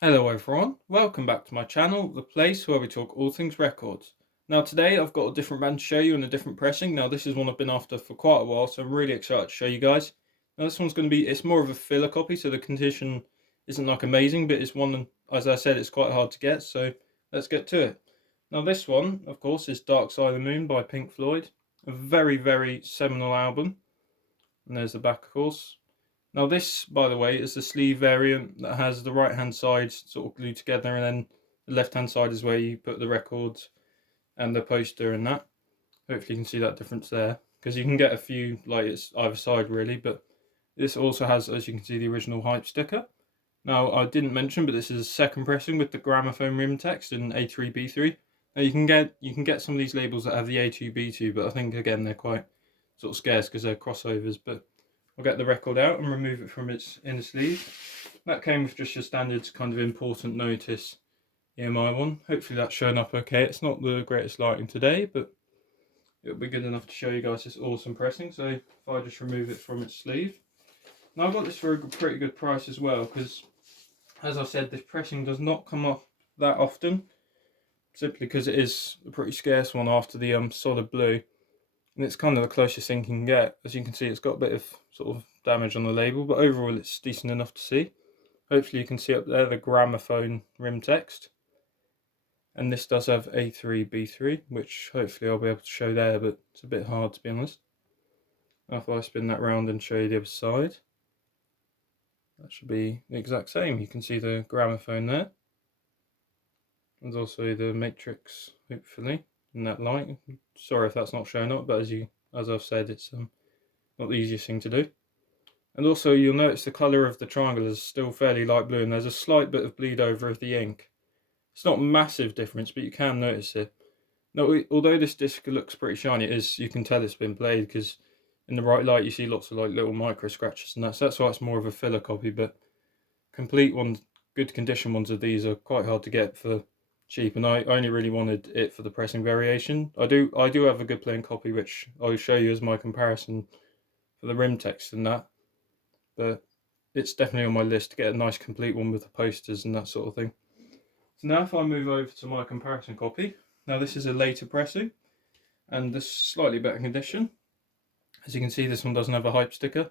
Hello everyone, welcome back to my channel, the place where we talk all things records. Now today I've got a different band to show you and a different pressing. Now this is one I've been after for quite a while, so I'm really excited to show you guys. Now this one's going to be, it's more of a filler copy, so the condition isn't like amazing, but it's one, as I said, it's quite hard to get, so let's get to it. Now this one, of course, is Dark Side of the Moon by Pink Floyd. A very, very seminal album. And there's the back, of course. Now this, by the way, is the sleeve variant that has the right hand side sort of glued together, and then the left hand side is where you put the records and the poster and that. Hopefully you can see that difference there, because you can get a few like it's either side really, but this also has, as you can see, the original hype sticker. Now I didn't mention, but this is a second pressing with the Gramophone rim text in A3B3. Now you can get some of these labels that have the A2B2, but I think again they're quite sort of scarce because they're crossovers. But I'll get the record out and remove it from its inner sleeve. That came with just your standard kind of important notice EMI one. Hopefully that's showing up okay. It's not the greatest lighting today, but it'll be good enough to show you guys this awesome pressing. So if I just remove it from its sleeve. Now I got this for a pretty good price as well, because as I said, this pressing does not come off that often, simply because it is a pretty scarce one after the solid blue. And it's kind of the closest thing you can get. As you can see, it's got a bit of sort of damage on the label, but overall it's decent enough to see. Hopefully you can see up there the Gramophone rim text. And this does have A3B3, which hopefully I'll be able to show there, but it's a bit hard to be honest. Now if I spin that round and show you the other side, that should be the exact same. You can see the gramophone there. There's also the matrix, hopefully, in that light. Sorry if that's not showing up, but as I've said, it's not the easiest thing to do. And also you'll notice the colour of the triangle is still fairly light blue, and there's a slight bit of bleed over of the ink. It's not a massive difference, but you can notice it. Now, although this disc looks pretty shiny, you can tell it's been played, because in the right light you see lots of like little micro scratches and that, so that's why it's more of a filler copy. But complete ones, good condition ones of these are quite hard to get for cheap, and I only really wanted it for the pressing variation. I do have a good plain copy, which I'll show you as my comparison for the rim text and that, but it's definitely on my list to get a nice complete one with the posters and that sort of thing. So now if I move over to my comparison copy, now this is a later pressing and this slightly better condition. As you can see, this one doesn't have a hype sticker,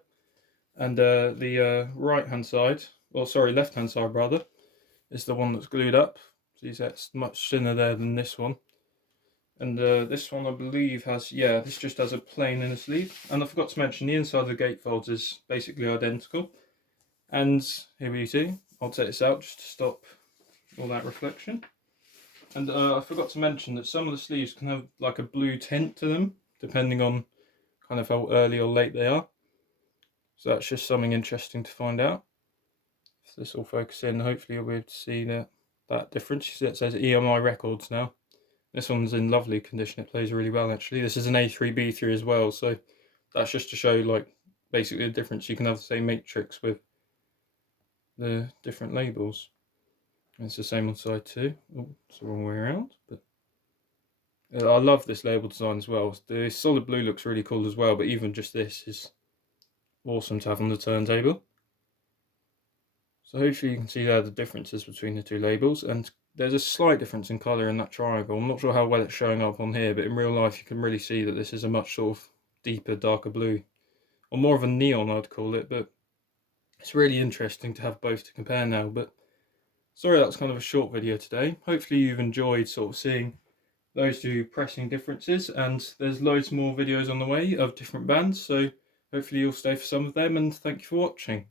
and the right hand side, well sorry, left hand side rather, is the one that's glued up. See, that's much thinner there than this one. And this one I believe has, yeah, this just has a plain inner sleeve. And I forgot to mention the inside of the gatefolds is basically identical. And here we see, I'll take this out just to stop all that reflection. And I forgot to mention that some of the sleeves can have like a blue tint to them, depending on kind of how early or late they are. So that's just something interesting to find out. If this will focus in, hopefully you'll be able to see that difference. You see it says EMI Records now. This one's in lovely condition, it plays really well actually. This is an A3B3 as well, so that's just to show like basically the difference. You can have the same matrix with the different labels. And it's the same on side 2. Oh, it's the wrong way around, but I love this label design as well. The solid blue looks really cool as well, but even just this is awesome to have on the turntable. So hopefully you can see there the differences between the two labels, and there's a slight difference in colour in that triangle. I'm not sure how well it's showing up on here, but in real life you can really see that this is a much sort of deeper, darker blue, or more of a neon I'd call it, but it's really interesting to have both to compare now. But sorry, that's kind of a short video today. Hopefully you've enjoyed sort of seeing those two pressing differences, and there's loads more videos on the way of different bands, so hopefully you'll stay for some of them, and thank you for watching.